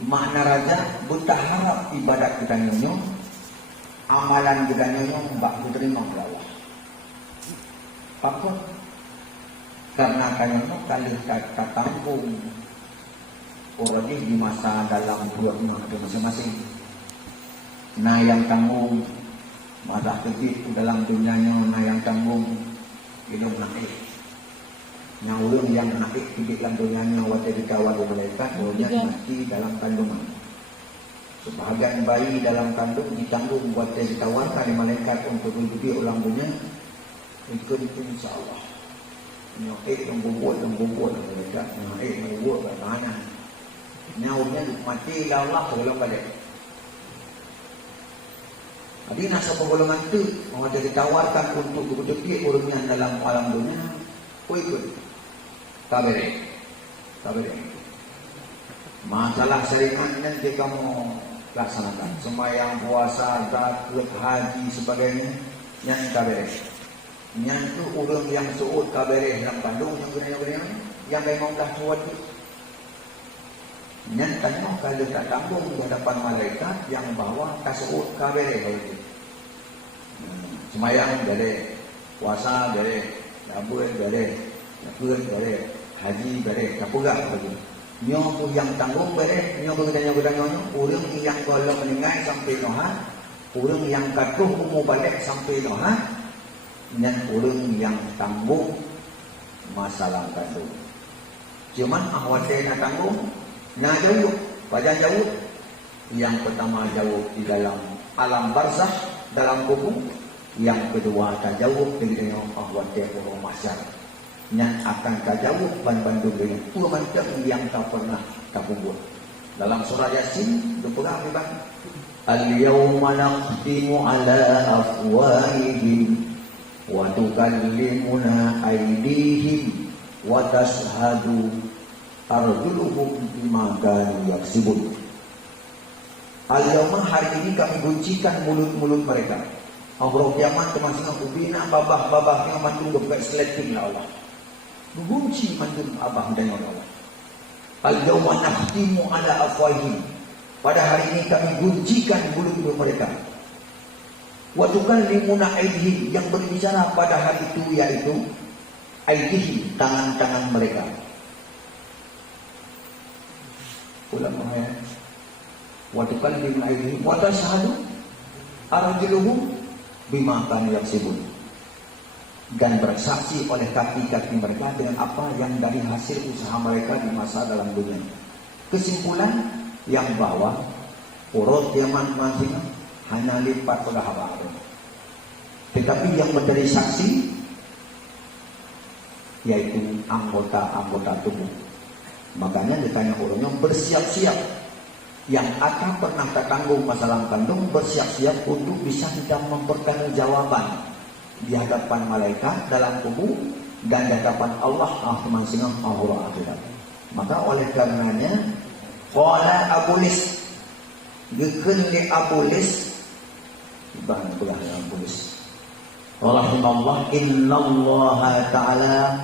makna raja buta harap ibadat kita nyonya, amalan kita nyonya mbak diterima oleh Allah. Apa? Karena kayaknya kali kata tanggung orang di masa dalam buah rumah itu masing-masing. Nah yang tanggung masa kecil dalam dunianya, nah yang tanggung hidup naik. Nyawurun yang naik di dalam dunianya waktu dikawal oleh malaikat, bahwanya mati dalam kandungan. Sebahagian bayi dalam kandung ditanggung waktu ditawarkan oleh malaikat untuk hidupi ulang dunia, ikut insya Allah. Naik yang bubur malaikat, naik bubur katanya. Nyawurnya mati Allah kalau balik. Jadi nasa penggolongan itu waktu ditawarkan untuk hidupi orangnya dalam alam dunia, ikut. Kabere. Masalah syariat nanti kamu laksanakan. Sembahyang, puasa, zakat, haji sebagainya, yang kabere. Yang itu orang yang suud kabere dalam kandung yang memang dah suat itu. Yang tanya kalau tak tanggung di hadapan malaikat yang bawa kasuud kabere itu. Sembahyang dari, puasa dari, labur dari, zakat dari, haji bare kapugak bagi. Nyo ku yang tanggung bare, nyo ku tanya urang yang kalau meninggal sampai noha, urang yang katuh mau balik sampai noha, dan urang yang tanggung masalah katuh. Cuman awate na tanggung, na jauh, pada jauh. Yang pertama jauh di dalam alam barzakh, dalam kubur. Yang kedua jauh di dalam awate orang masyarakat. Yang akan kajauh bandung dengan dua macam yang tak pernah tak buat. Dalam surah Yasin berperang bang. Al-yawma naqtimu ala afwahihim wa tukallimuna aydihim wa tashhadu arjuluhum bima kanu yaksibun. Al-yawma hari ini kami kuncikan mulut-mulut mereka. Allah kiamat termasuk kubina babah-babah yang mandung berkat seleting Allah. Mengunci mandun abah dan Allah. Al-yawma nakhtimu ala afwahihim. Pada hari ini kami kuncikan mulut-mulut mereka. Wa tukallimuna aydihim, yang berbicara pada hari itu yaitu aydihim, tangan-tangan mereka. Ulama ya. Wa tukallimuna aydihim wa tashhadu arjuluhum bima kanu yaksibun. Dan bersaksi oleh kaki-kaki mereka dengan apa yang dari hasil usaha mereka di masa dalam dunia. Kesimpulan yang bahwa urut kiamat masing hanya lipat pada haba. Tetapi yang menjadi saksi yaitu anggota-anggota tubuh. Makanya ditanya orangnya bersiap-siap. Yang akan pernah tertanggung masalah kandung bersiap-siap untuk bisa tidak mempertanggungjawaban di hadapan malaikat dalam kubur dan di hadapan Allah masing-masing Allah akhirat. Maka oleh karenanya qala Abulis gekeun li Abulis bahan belah Abulis rahimahullah innallaha ta'ala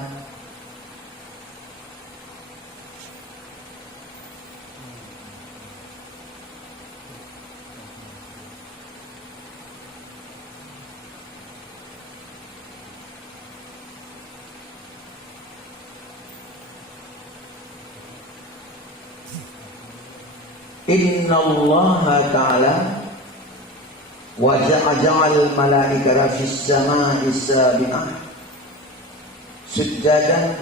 innallaha ta'ala wa ja'al malaikata fis sama'i sabi'ah sujadan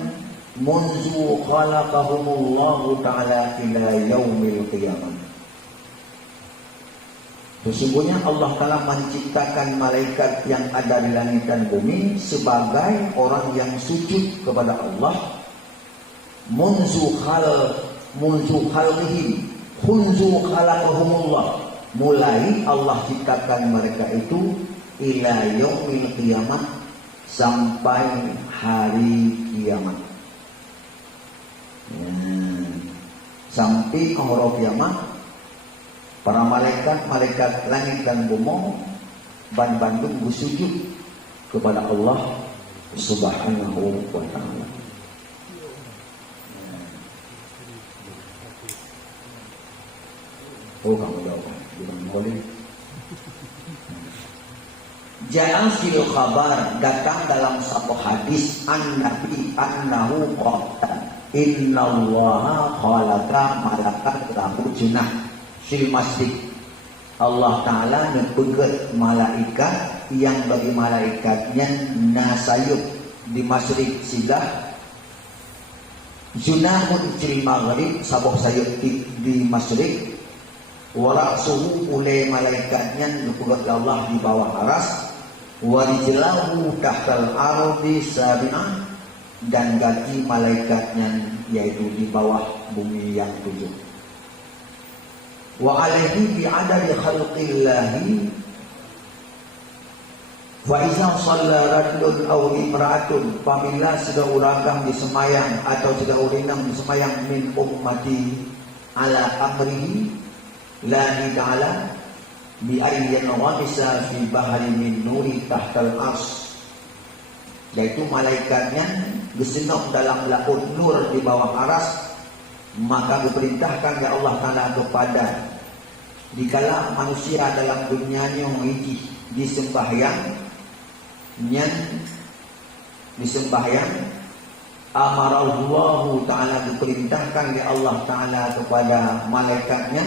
munzu khalaqahumullahu ta'ala ila yaumil qiyamah. Sesungguhnya Allah Ta'ala menciptakan malaikat yang ada di langit dan bumi sebagai orang yang sujud kepada Allah munzu khalqihim khunzu khalaqahumullah, mulai Allah ciptakan mereka itu ila yaumil qiyamah, sampai hari kiamat. Sampai hari kiamat para malaikat langit dan bumi bandung bersujud kepada Allah Subhanahu wa ta'ala. Oh kamu jawab, bukan boleh. Ja'a fil khabar, datang dalam satu hadis an-nabi annahu qala innallaha khalaqa malakat lahu junah fil masjid. Allah Ta'ala membuat malaikat yang bagi malaikatnya nasayub di masjid silah junahun fil maghrib, sabuk sayub di masjid. Warasuhu oleh malaikatnya dibuat Allah di bawah aras, warijlahu tahtal ardi sabi'ah, dan kaki malaikatnya yaitu di bawah bumi yang 7. Wa alaihi bi adadi khalqillahi wa iza shalla rajulun aw imra'atun, apabila sudah orang disemayang atau sudah orang disemayang min ummati ala amrihi Lahi ta'ala bi ayyan wamisa fi bahari min nuri tahtal ars, yaitu malaikatnya disenok dalam laut nur di bawah aras. Maka diperintahkan ya Allah Ta'ala kepada dikala manusia dalam dunianya ini disembahyang amarallahu Ta'ala, diperintahkan ya Allah Ta'ala kepada malaikatnya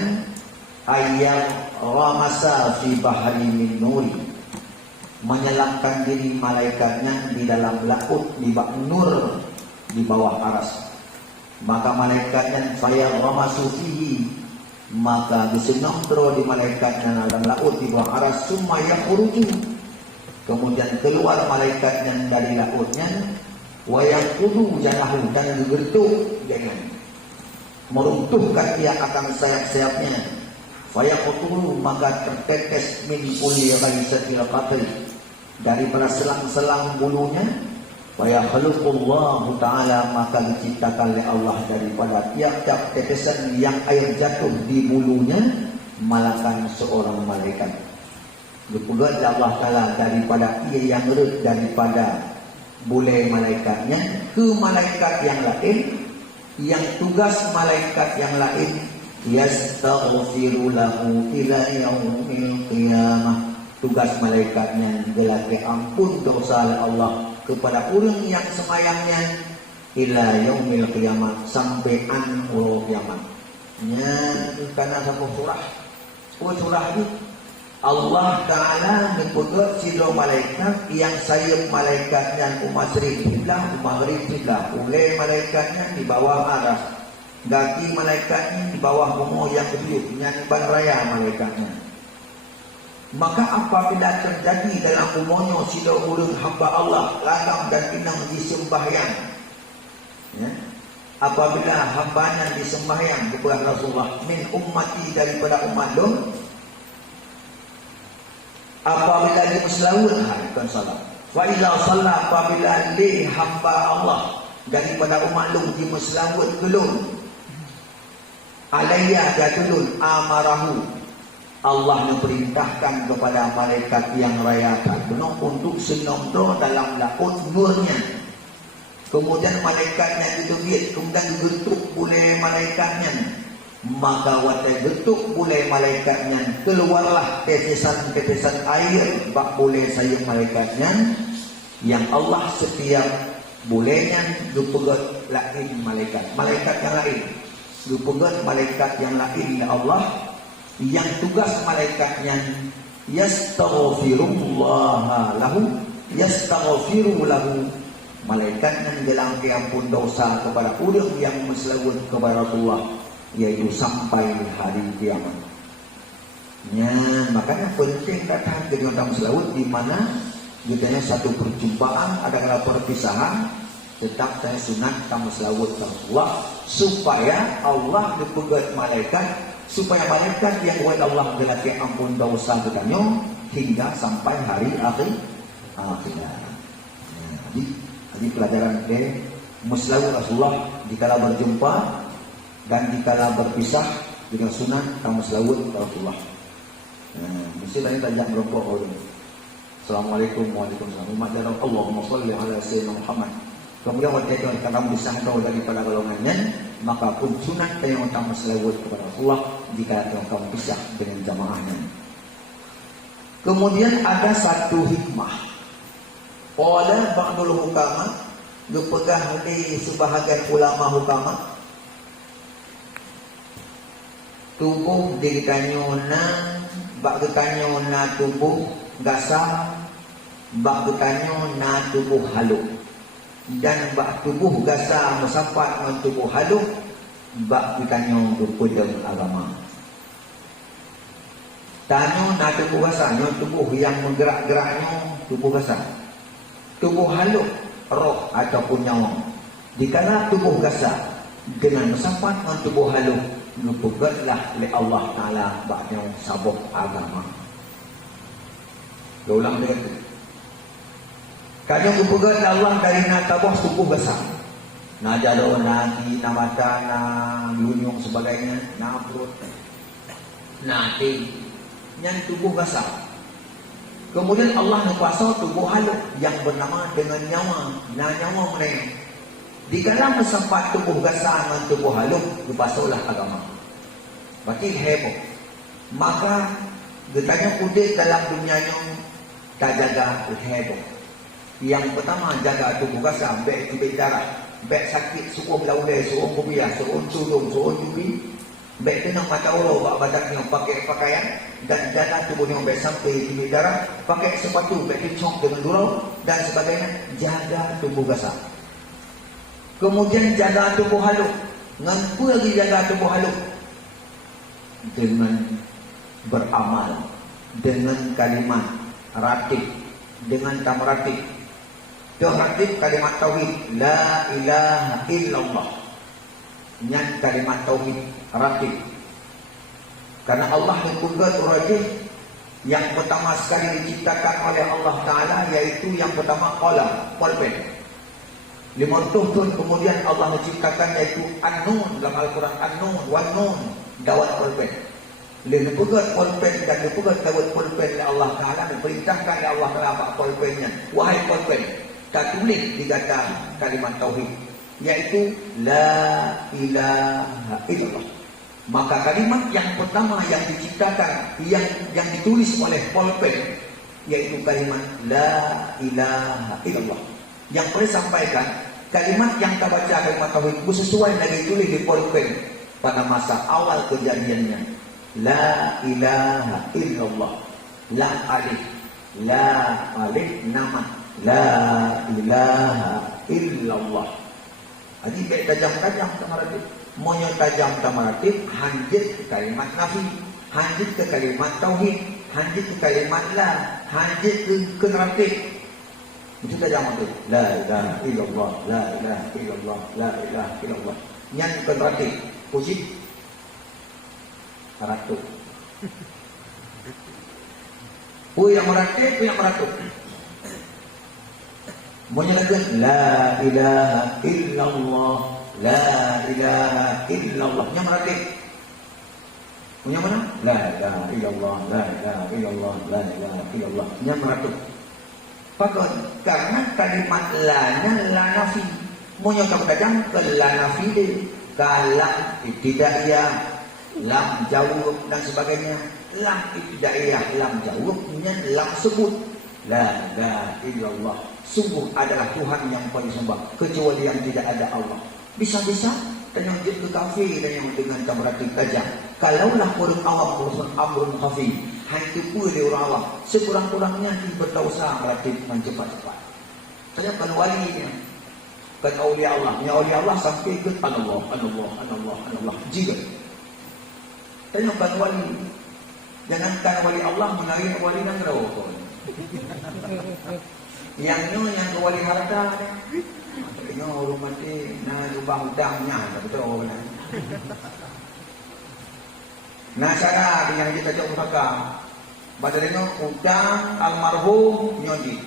ayat ramasa fi bahari min nuri, menyelamkan diri malaikatnya di dalam laut di bak nur di bawah aras. Maka malaikatnya saya ramasu fihi, maka disenondro di malaikatnya dalam laut di bawah aras. Summa yakhruju, kemudian keluar malaikatnya dari lautnya. Wa yaqudu janahu, dan digertuk dengan meruntuhkan ia akan sayap-sayapnya. Fayaqtulu, maka tertetes min kulli ghaisatil qatl, daripada selang-selang bulunya. Fayakhluqullahu Ta'ala, maka diciptakan oleh Allah daripada tiap-tiap tetesan yang air jatuh di bulunya malakan seorang malaikat. Dipugat Allah Ta'ala daripada ia yang rut daripada bule malaikatnya ke malaikat yang lain, yang tugas malaikat yang lain yastaghfiru lahu ila yaumil qiyamah, tugas malaikatnya gelake ampun dosa Allah kepada orang yang semayangnya ila yaumil qiyamah, sampai anul kiamat. Karena satu surah ini Allah Ta'ala membuat silo malaikat yang sayap malaikatnya umasri billah, maghrib billah, oleh malaikatnya di bawah aras, kaki malaikatnya di bawah bumi yang 7, yang ban raya malaikatnya. Maka apabila terjadi dalam umunya sila urang hamba Allah lanang dan pinang disembahyang, ya, apabila hambanya disembahyang kepada Rasulullah min ummati, daripada umat dong, apabila dia berselawat bukan salat, wa idza shalla, apabila li hamba Allah daripada umat dong di berselawat kelun alayya jadulun amarahu, Allah memperintahkan kepada malaikat yang rayakan benar untuk senondro dalam laut nurnya. Kemudian malaikatnya ditulis, kemudian dibentuk oleh malaikatnya, maka watai bentuk oleh malaikatnya keluarlah tetesan-tetesan air bak boleh saya malaikatnya, yang Allah setiap bolehnya dipegat lain malaikat yang lain, dipegat malaikat yang lain ya Allah, yang tugas malaikatnya yastaghfirullah lahu, yastaghfiru lahu, malaikatnya gelang ampun dosa kepada orang yang berselawat kepada Rasulullah, yaitu sampai hari kiamat. Makanya penting datang ke dalam selawat, di mana kitanya satu perjumpaan, ada perpisahan, tetap saya sunat kamu selawat Rasulullah, supaya Allah dipegat malaikat, supaya malaikat yang buat Allah gelaki ampun dosa katanya hingga sampai hari akhir. Jadi pelajaran ke muslawat Rasulullah dikala berjumpa dan dikala berpisah dengan sunat kamu selawat Rasulullah. Mesti tadi tajak merokok. Assalamualaikum warahmatullahi wabarakatuh. Allahumma salli ala sayyidina Muhammad Kemudian waktu itu kamu disangkau daripada golongannya, maka pun sunat yang utama selawat kepada Allah jika kamu pisah dengan jamaahnya. Kemudian ada satu hikmah. Qala ba'dul hukama, dipegang di sebahagian ulama hukama, tubuh ditanyona, bak ditanyona tubuh gasar, bak ditanyona tubuh halus. Dan bak tubuh gasar mesapat dengan tubuh halus, bak ditanya berpedang agama. Tanya nak tubuh gasar, tubuh yang menggerak-geraknya tubuh gasar. Tubuh halus, roh ataupun nyawa. Dikala tubuh gasar dengan mesapat dengan tubuh halus, dipegatlah oleh Allah Ta'ala baknya sabuk agama. Dia ulang dia tu. Kadang dipegat Allah dari nak tabuh tubuh gasar. Nak jalo, nanti, nak mata, nak lunyung sebagainya, nak perut, nak hati. Yang tubuh gasar. Kemudian Allah kuasa tubuh halus yang bernama dengan nyawa. Nyawa mereka. Di dalam mesempat tubuh gasar dengan tubuh halus, dipasaulah agama. Berarti heboh. Maka ditanya kudik dalam dunianya tak jaga heboh. Yang pertama jaga tubuh gasar, baik tibik darah, baik sakit, suruh belaulai, suruh kubiah, suruh sulung, suruh jubi. Baik tenang mata Allah buat badannya pakai pakaian dan jaga tubuhnya baik sampai tibik darah, pakai sepatu baik kencok dengan durau dan sebagainya, jaga tubuh gasar. Kemudian jaga tubuh halus. Ngapa lagi jaga tubuh halus? Dengan beramal, dengan kalimat ratib, dengan tamratib. Ratib kalimat tauhid, la ilaha illallah. Yang kalimat tauhid ratib. Karena Allah mempunyai ratib yang pertama sekali diciptakan oleh Allah Ta'ala, yaitu yang pertama qalam, pulpen. 50 tahun kemudian Allah menciptakan yaitu An-Nun dalam Al-Quran, An-Nun, Wan-Nun, dawat pulpen. Dipegat pulpen dan dipegat dawat pulpen oleh Allah Ta'ala, diperintahkan oleh Allah Ta'ala pulpennya. Wahai pulpen, tak tulis dikata kalimat tauhid, yaitu la ilaha illallah. Maka kalimat yang pertama yang diciptakan, yang ditulis oleh pulpen, yaitu kalimat la ilaha illallah. Yang boleh sampaikan kalimat yang tak baca kalimat tauhid sesuai dengan ditulis di pulpen pada masa awal kejadiannya. La ilaha illallah. La alif, la alif nama, la ilaha illallah. Jadi baik tajam-tajam tamaratib. Monya tajam tamaratib, hanjit ke kalimat nafi, hanjit ke kalimat tauhid, hanjit ke kalimat la, hanjit ke ratib. Itu tajam itu. La ilaha illallah, la ilaha illallah, la ilaha illallah. Yang ke ratib, puji ratib. Yang meratib, yang meratib. Menyatakan la ilaha illallah, la ilaha illallah. Yang meratib. Yang mana? La ilaha illallah, la ilaha illallah, la ilaha illallah. Yang meratib. Pakon karena kalimat la-nya la nafi. Menyatakan kadang ke la nafi dia, kalam ibtidaiyah, lam jawab dan sebagainya. Lam ibtidaiyah, lam jawabnya lam sebut. La ilaha illallah. Sungguh adalah Tuhan yang paling sembah, kecuali yang tidak ada Allah. Bisa-bisa ternyata ke kafir dan yang dengan tamratib tajam. Kalaulah orang awam urusan amrun khafi, hantu pun dia orang awam, sekurang-kurangnya bertausa ratib dengan cepat-cepat. Saya kan walinya, kan awliya Allah. Yang awliya Allah sampai ke Allah, Allah, Allah, Allah. Jika saya kan wali, jangankan wali Allah menarik wali dan rawakon. Yang ke wali harta, yang orang mati nak lubang hutangnya, betul kan? Nah cara dengan kita jauh belakang, baca dengan hutang almarhum nyodi,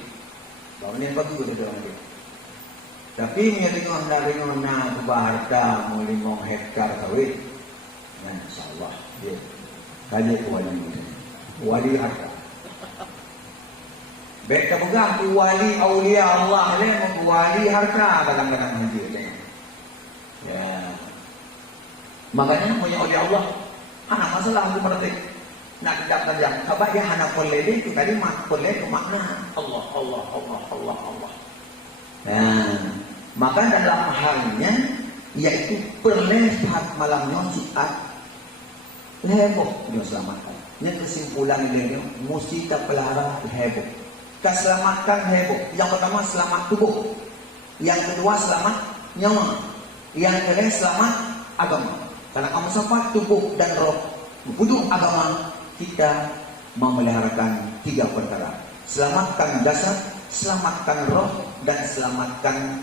baru ni bagus betul lagi. Tapi menyatakan nak dengan nak lubang harta, mau 5 hektar sawit, nah insyaallah dia kaji wali harta. Baik pegang tu wali aulia Allah ni, wali harta kadang-kadang hadir dia. Ya. Makanya punya oleh Allah, anak masalah aku berarti nak kejap-kejap. Sebab dia hana boleh itu tadi mak boleh tu makna Allah, Allah, Allah, Allah, Allah. Nah, maka dalam halnya yaitu perlehat malamnya siat heboh dia selamatkan. Yang kesimpulan ini mesti kita pelihara heboh. Keselamatan heboh. Yang pertama selamat tubuh. Yang kedua selamat nyawa. Yang ketiga selamat agama. Karena kamu selamat tubuh dan roh. Untuk agama kita memeliharakan 3 perkara. Selamatkan jasad, selamatkan roh, dan selamatkan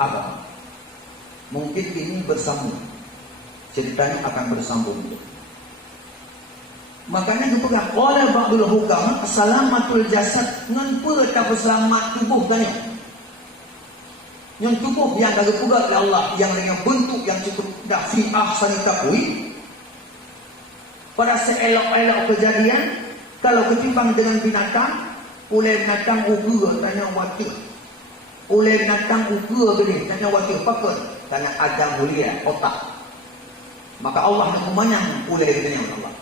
agama. Mungkin ini bersambung. Ceritanya akan bersambung. Makanya dia pegang qala ba'dul hukam salamatul jasad ngan pura tak selamat tubuh tanya. Yang tubuh yang dari pegang oleh Allah yang dengan bentuk yang cukup dah fi ahsani taqwim. Pada seelok-elok kejadian kalau ketimbang dengan binatang, oleh binatang ukur tanya wakil. Oleh binatang ukur gini tanya wakil pakar karena ada mulia otak. Maka Allah nak memandang oleh dengan Allah.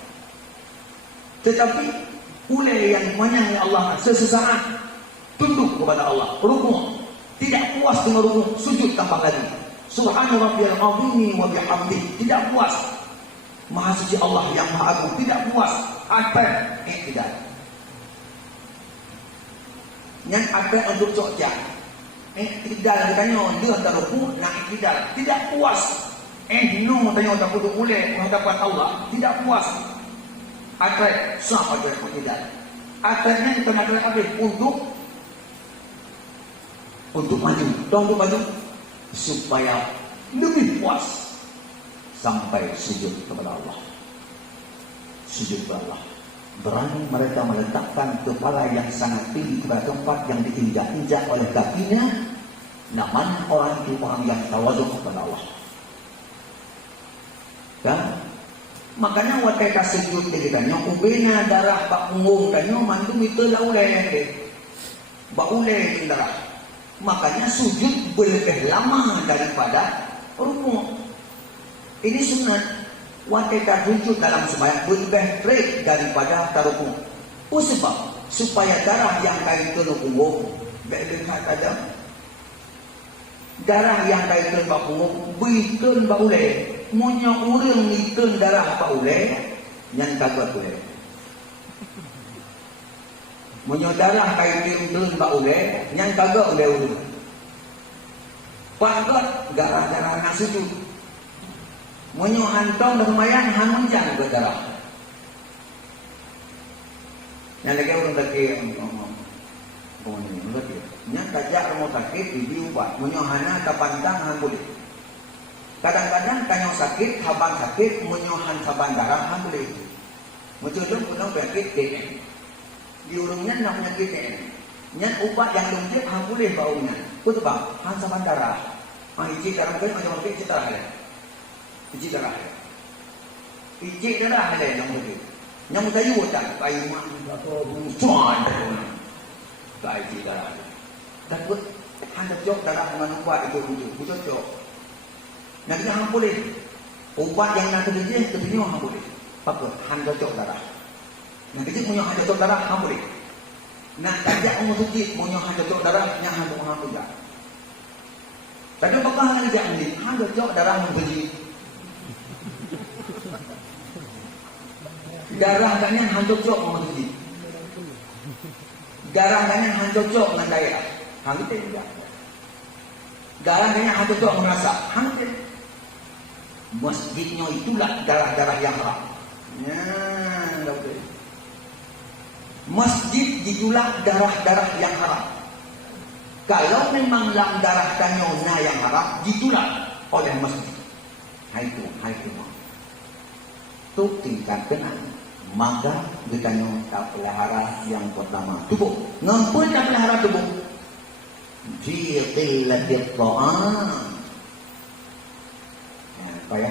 Tetapi oleh yang dimana Allah sesaat tunduk kepada Allah, rukuk, tidak puas dengan rukuk, sujud tambah lagi. Subhana rabbiyal azim wa bihamdihi, tidak puas. Maha suci Allah yang maha agung, tidak puas. Apa? Tidak. Yang ada untuk cocok. Tidak katanya dia antara rukuk nak tidak puas. No tanya tak perlu oleh menghadapan Allah, tidak puas. Akhirnya siapa dia tidak. Akhirnya kita nak habis untuk maju. Untuk maju supaya lebih puas sampai sujud kepada Allah. Sujud kepada Allah. Berani mereka meletakkan kepala yang sangat tinggi kepada tempat yang diinjak-injak oleh kakinya. Namun orang itu orang yang tawaduk kepada Allah. Kan? Makanya watai kasujud kita nyo ubena darah pak punggung dan nyo mantu itu lauleh ba uleh darah. Makanya sujud lebih lama daripada rukuk. Ini sunat. Watai sujud dalam sembahyang lebih baik daripada rukuk. Sebab supaya darah yang kait ke punggung lebih ada darah yang kait ke punggung bikin ba uleh. Munya orang ni darah apa uleh yang kagak uleh. Munya darah kaitin ba uleh yang kagak uleh uleh. Pagat darah sujud. Munya hantong dan mayang hamunjang ke darah. Yang lagi orang lagi ngomong. Oh ni lagi. Yang kajak mau sakit diubat. Munya hana kapantang han boleh. Kadang-kadang tanya sakit, habang sakit, menyuhan saban darah, boleh. Macam punang penyakit DM. Di urungnya nak penyakit DM. Nyan ubat yang lengkap, boleh baunya. Kau sebab, han saban darah. Ijik darah kan macam apa? Ijik darah. Ijik darah. Ijik darah ada yang boleh. Yang kayu tak, kayu mak, atau bucuan. Tak ijik darah. Dan buat, han jok darah dengan ubat itu butuh jok. Nak kena hang boleh. Ubat yang nak kerja kepenyo hang boleh. Apa? Hang cocok darah. Nak kerja punya hang cocok darah hang boleh. Nak tajak umur suci punya hang cocok darah yang hang juga. Tapi bakal hang kerja ni hang cocok darah hang kerja. Darah kan yang hang cocok umur suci. Darah kan yang hang cocok dengan daya. Hang kita juga. Darah kan yang hang cocok merasa. Hang kita masjidnya itulah darah-darah yang haram. Ya, masjid itulah darah-darah yang haram. Kalau memang dalam darah tanyona yang haram, itulah oleh masjid. Hai tu. Tu tingkat kenal. Maka ditanya tak pelihara yang pertama tubuh. Ngampun tak pelihara tubuh. Jiqillatit ta'am. Ya.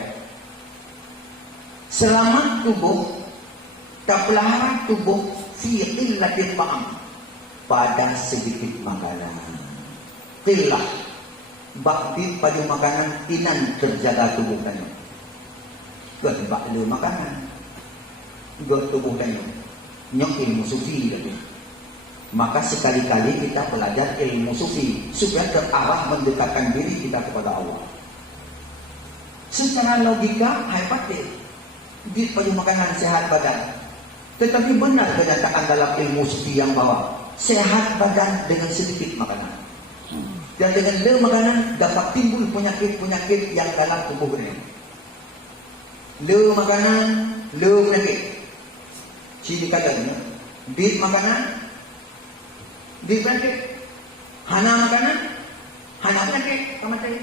Selamat tubuh, tak pelihara tubuh fi qillatil ta'am, pada sedikit makanan. Qillah bakti pada makanan inan terjaga tubuh kami. Buat bakle makanan. Buat tubuh kami. Nyok ilmu sufi lagi. Maka sekali-kali kita belajar ilmu sufi supaya terarah mendekatkan diri kita kepada Allah. Secara logika hebat deh. Di pada makanan sehat badan. Tetapi benar kenyataan dalam ilmu sufi yang bahwa sehat badan dengan sedikit makanan. Dan dengan le makanan dapat timbul penyakit-penyakit yang dalam tubuh ini. Le makanan, le penyakit. Ciri katanya, di makanan, di penyakit. Hana makanan, hana penyakit. Sama saya.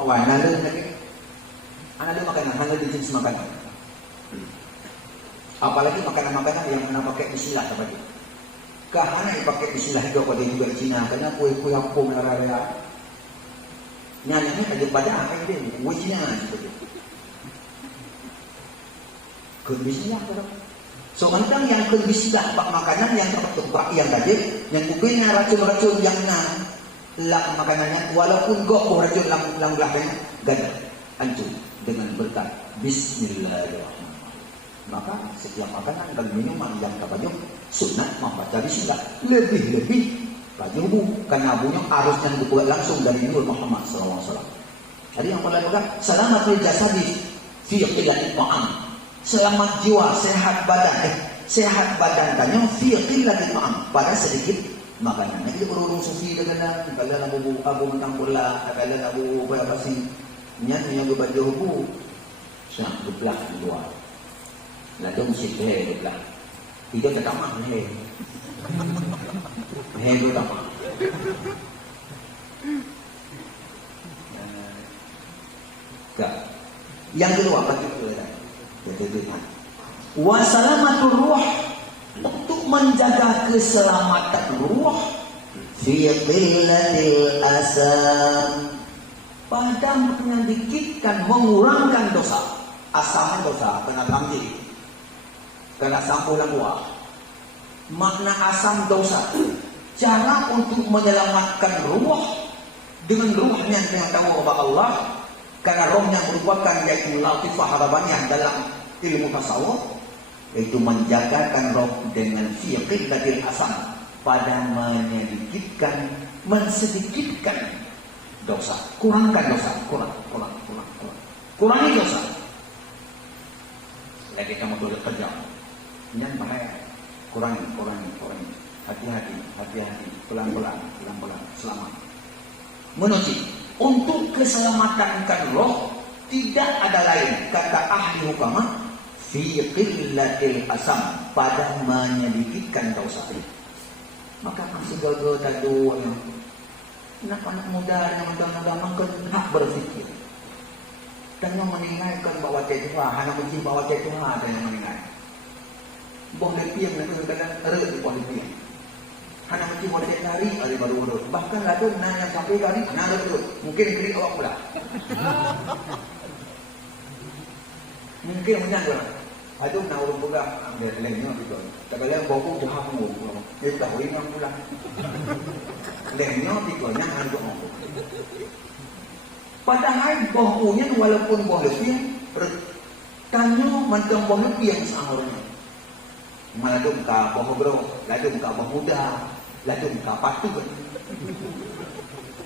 Wah, nala lagi. Nala makanan, nala jenis makanan. Apalagi makanan-makanan yang mana pakai istilah seperti. Kahana yang pakai istilah itu pada juga Cina, karena kue-kue apa melarang. Nyanya ada pada apa dia? Kue Cina seperti. Kebislah kan. So tentang yang kebislah pak makanan yang tertutup yang tadi, yang mungkin racun-racun yang lang makanannya walaupun gopoh racun lang belakangnya gagal hancur dengan berkat Bismillahirrahmanirrahim. Maka setiap makanan dan minuman yang terbanyak sunat membaca bismillah lebih-lebih bagi hubu karena bunyi arusnya dibuat langsung dari Nur Muhammad SAW. Jadi yang paling mudah selamat lil jasadi fi qillatil ta'am. Selamat jiwa, sehat badan, sehat badan kanya fi qillatil ta'am, pada sedikit makanan. Jadi urung sufi dengan kalau nak bubu abu mentang pula, kalau nak bubu apa sih? Nyanya berbaju hubu. Sangat geblak luar. Lalu mesti geblak. Itu tertamak ni. Itu tertamak. Yang kedua apa itu? Wasalamatur ruh, untuk menjaga keselamatan ruh fi qillatil asam, pada menyedikitkan mengurangkan dosa. Asam dosa kena tamji, kena sampulan buah. Makna asam dosa, cara untuk menyelamatkan ruh dengan ruhnya yang tahu kepada Allah. Karena rohnya merupakan yaitu latifah harapannya dalam ilmu tasawuf, yaitu menjagakan roh dengan fi qillatil asam, pada menyedikitkan, mensedikitkan dosa, kurangkan dosa, kurangi dosa. Lagi kamu boleh kerja, jangan bahaya, kurangi, hati-hati, pelan-pelan, selamat. Menuju untuk keselamatan roh tidak ada lain, kata ahli hukum, fi qillatil asam, pada menyedikitkan dosa. Maka masih gagal tadu anak-anak muda yang mudah-mudahan hak berfikir dan yang meninggalkan bawa Tuhan, hanya benci bawa Tuhan dan yang meninggal. Boleh piang dan kadang erek boleh piang. Hanya benci bawa hari ada baru urut. Bahkan ada nanya sampai kali nara urut. Mungkin beri awak pula. Mungkin menyangka. Aduh nak urut pula ambil lainnya gitu. Tak boleh bawa tu hamu. Dia tahu yang pula. Lainnya gitu yang ada aku. Padahal bohongnya walaupun boh lebih, kanyo macam boh lebih yang seharusnya. Maladum ka boh bro, ladum ka boh muda, ladum ka patu.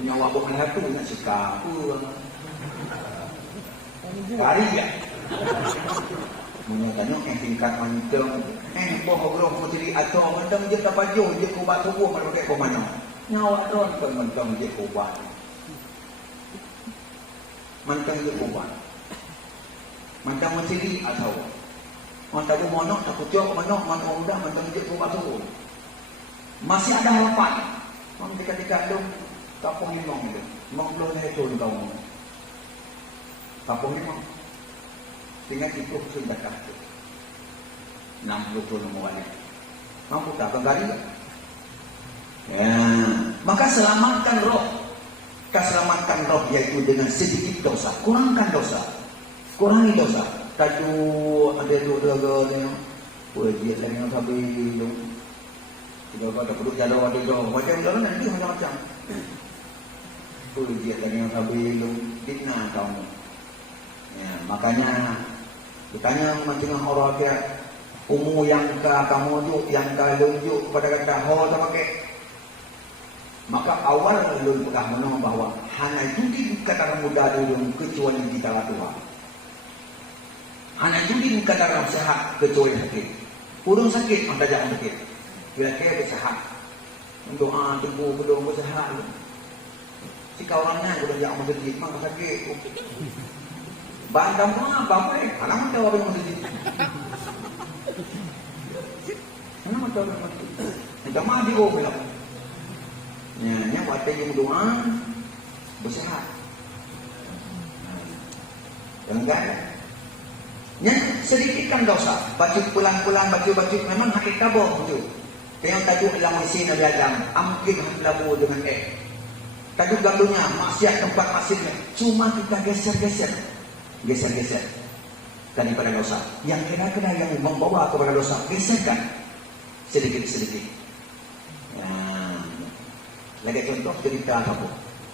Nyawa boh melatu nak suka. Kari ya. Menyatakan yang tingkat macam, boh bro putri atau macam je tak baju je kubat tubuh mereka ke mana. Nyawa don kan macam je kubat. Mantang dia kubat. Mantang menciri atau mantang monok takut jauh monok mantang mudah mantang dia kubat tu. Masih ada harapan. Ketika itu kampung limong itu, belum itu kau. Kampung limong. Tinggal itu sudah kah. 60 tahun umurnya. Mampu tak kembali? Ya, maka selamatkan roh. Keselamatan roh yaitu dengan sedikit dosa. Kurangkan dosa. Kurangi dosa. Tadu ada dua ni. Dia lagi nak habis tu. Kita ada perlu jalan ada jauh. Macam jalan nanti macam-macam. Dia lagi nak habis tu. Fitnah kau ni. Ya, makanya ditanya macam orang dia umur yang kamu juk, yang kalunjuk pada kata ho tak pakai. Maka awal ulun sudah menang bahawa hanya judi kata muda dulu kecuali kita tua. Hanya judi kata orang sehat kecuali sakit. Urung sakit anda jangan sakit. Bila kaya bersehat, doa tubuh belum bersehat. Si kawannya sudah jangan masjid, maka sakit. Bandam apa eh? Alam tahu apa yang masjid. Mana tahu apa masjid? Kita mah di bawah lah. Ya, waktu yang doa bersehat. Enggak. Ya, sedikitkan dosa. Baca pulang-pulang, baca memang hakik tabur tu. Yang tajuk dalam mesin Nabi Adam, amkin labu dengan tajuk galunya, maksiat tempat maksiatnya. Cuma kita geser-geser daripada dosa. Yang kena-kena yang membawa kepada dosa, geserkan sedikit-sedikit. Lagi contoh cerita apa?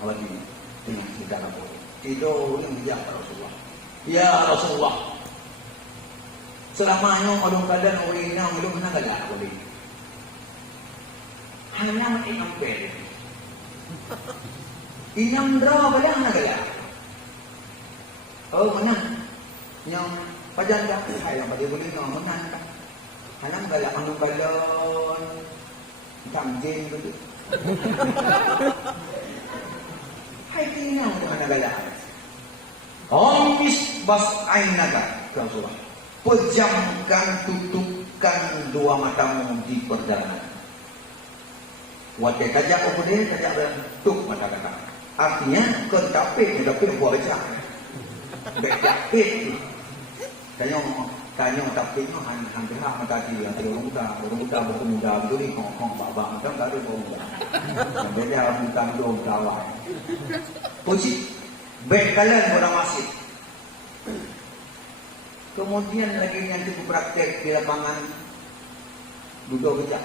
Awak ini dengan cerita apa? Tidur yang bijak Rasulullah. Ya Rasulullah. Selamanya orang kadang orang ini belum pernah galak boleh. Hanya mati ambil. Inang draw pada hanya galak. Oh mana? Yang pajan dah. Yang pada boleh nak menang. Hanya galak anu balon. Tamjin betul. Hai tinggal mana galak. Omis bas ainaga Rasulullah. Pejamkan, tutupkan dua matamu di perjalanan. Wadah tajak apa dia? Tajak tutup mata kata. Artinya ketapik, buat becak. Becapik. Tanya tapik tu hampir mata dia. Orang muda bermuda betul ni kong babak macam tak ada orang muda. Beda orang muda tu kawan. Puji, bekalan orang masih. Kemudian lagi yang cukup praktek di lapangan duduk kejap.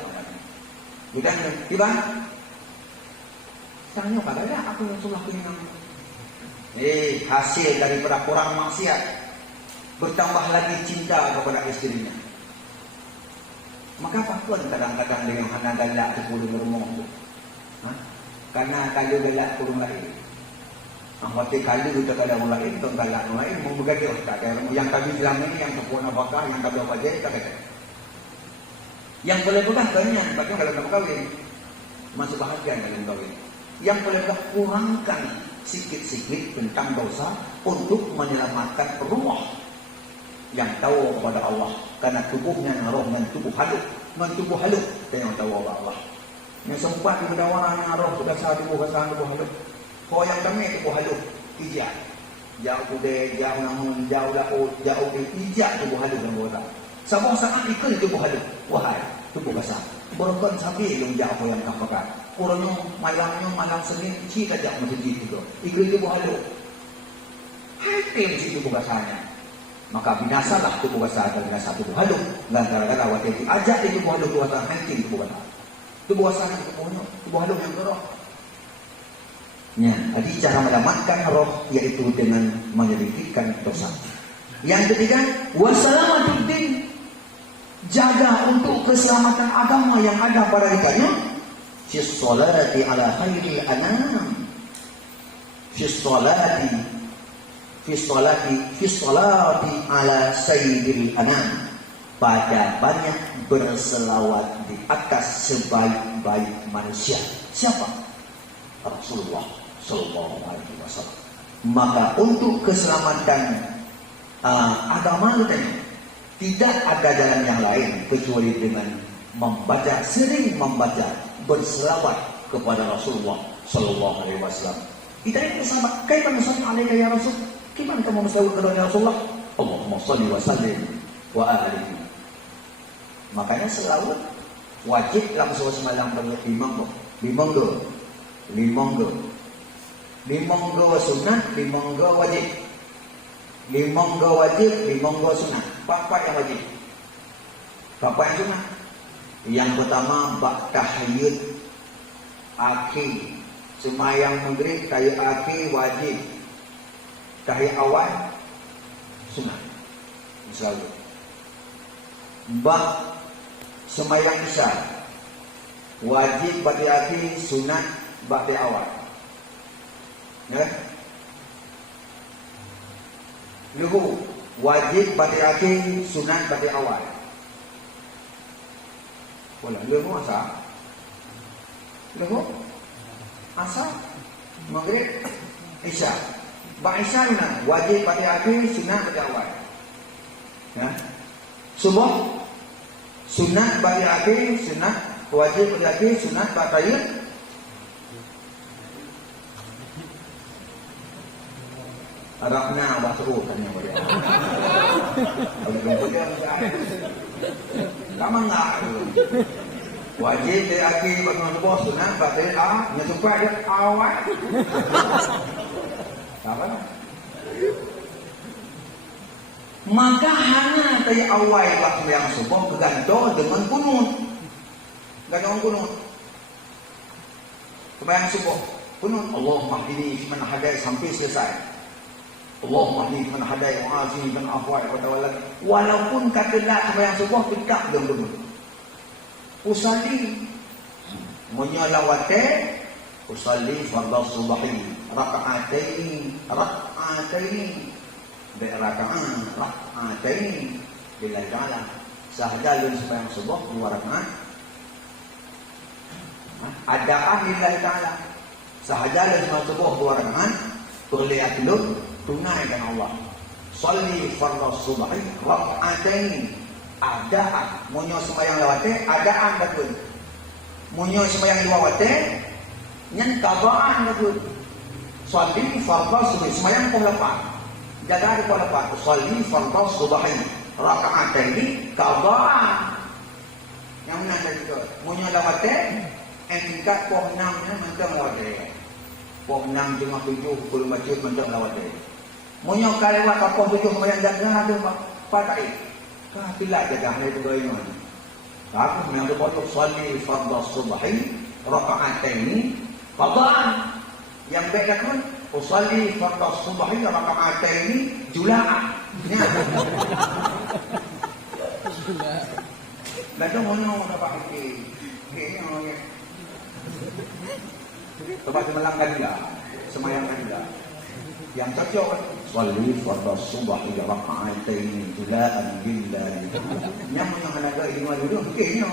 Bukan tiba. Tanya pada aku yang sulah kena. Hasil daripada kurang maksiat, bertambah lagi cinta kepada istrinya. Maka apa kadang-kadang dengan hana galak tu puluh rumah tu. Karena kalau galak kurung lain. Waktu kali kita kada mulai itu galak mulai membegadai tak ada yang kami bilang ini yang sempurna bakar yang kami apa aja tak ada. Yang boleh bukan tanya bagaimana kalau nak kawin masih bahagia dalam kawin. Yang boleh kurangkan sikit-sikit tentang dosa untuk menyelamatkan ruh yang tahu kepada Allah, karena tubuhnya rohnya tubuh halus, mentubuh halus dan yang tahu Allah. Yang sempat kepada orang yang roh sudah sah tubuh halus. Kau yang kami tubuh halus, ijak. Jauh kude, jauh namun, jauh laut, jauh ijak tubuh halus dan bola. Sabang sangat ikut tubuh halus, wahai tubuh basah. Berkon sapi yang jauh yang kapakan. Kurangnya malam Senin kita jak masjid itu. Ikut tubuh halus. Hai mesti tubuh basahnya. Maka binasalah tubuh basah dan binasa tubuh halus. Dan gara-gara waktu itu ajak di tubuh halus tubuh basah, hancur tubuh basah. Tubuh basah tubuh halus yang gerok. Ya, jadi cara menyelamatkan roh yaitu dengan menyelidikkan dosa. Yang ketiga, wassalamatul, jaga untuk keselamatan agama yang ada pada dirinya. Fi sholati ala khairil anam. Fi sholati ala sayyidil anam. Pada banyak berselawat di atas sebaik-baik manusia. Siapa? Rasulullah Sallallahu Alaihi Wasallam. Maka untuk keselamatan agama kita tidak ada jalan yang lain kecuali dengan sering membaca, berselawat kepada Rasulullah Sallallahu Alaihi Wasallam. Kita ini sahabat, kaifa nusalli alaika ya Rasul? Gimana kamu berselawat kepada Rasulullah? Allahumma shalli wa sallim wa alihi. Makanya selalu wajib langsung semalam banyak limong sunat, limong wajib. Limong wajib, limong sunat. Apa yang wajib? Apa yang sunat? Yang pertama bak tahayyud akhir. Semayang maghrib tahayyud akhir wajib. Tahayyud awal sunat. Misalnya bak semayang isya wajib bak akhir, sunat bak awal. Ya. Luhu wajib bak akhir, sunat bak awal. Boleh, luhu asal. Luhu asal maghrib isya. Bak isya mana? Wajib bak akhir, sunat bak awal. Ya. Subuh sunat bak akhir, sunat wajib bak akhir, sunat bak tahayyud. Arabna bahru tanya dia. Kalau dia lama enggak. Wajib dari akhir bangun subuh sunat bak tahayyud nyumpah dia awal. Apa? Maka hanya dari awal waktu yang subuh bergantung dengan kunut. Gantung kunut. Sembahyang subuh kunut Allahumma hdini fi man hadai sampai selesai. Allahumma hdini fi man hadai wa afini man afwai wa tawalla. Walaupun katalah sembahyang subuh tegak dengan kunut. Usalli menyalawati usalli fardhu subahi raka'ataini raka'ataini bila ta'ala sahjalun sembahyang subuh 2 rakaat adaan lillahi ta'ala sahjalun sembahyang subuh 2 rakaat berliatlun tunaikan Allah salli fardhu subahi raka'ataini adaan munyo sembahyang lawate adaan betul munyo sembahyang lawate nyen qadaan betul salli fardhu subahi sembahyang pun lepas jaga di lepas salli fardhu subahi raka'ataini qadaan yang mana itu munyo lawate tingkat poh 6 nya mentang lawate poh 6 cuma 7 kalau masjid mentang lawate munyo kalewat poh 7 sembahyang jaga tu pakai bila jaga hari itu gayungan. Aku yang berbuat salli fardhu subahi raka'ataini qadaan. Yang beda kan usalli fardhu subahi raka'ataini jula'ah. Lalu mana dapat ini orangnya. Tempat melanggar dia, semayangkan dia. Yang cocok salli fardhu subahi raka'ataini jula'an billahi. Yang ada ilmu dulu kayaknya.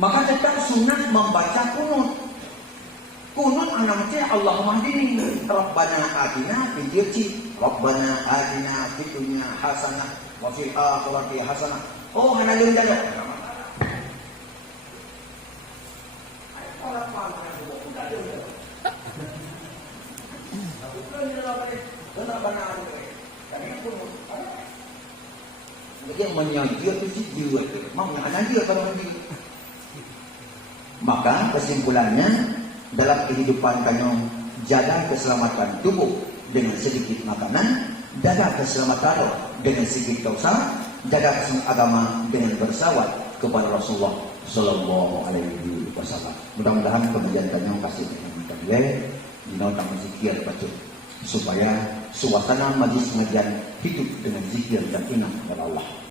Maka tetap sunat membaca kunut. Kunut anak macam Allahumma hdini Rabbana atina fid dunya Rabbana atina fid dunya hasanah wa fil akhirati hasanah. Oh, ana lun dah. Dia menyanjur tu jiwa tu. Mau nak menyanjur kalau nanti. Maka kesimpulannya dalam kehidupan kamu jaga keselamatan tubuh dengan sedikit makanan, jaga keselamatan dengan sedikit dosa, jaga keselamatan agama dengan bersawat kepada Rasulullah Sallallahu Alaihi Wasallam. Mudah-mudahan kemudian kamu kasih kita dinotang zikir baca supaya suasana majlis pengajian hidup dengan zikir dan ingat kepada Allah.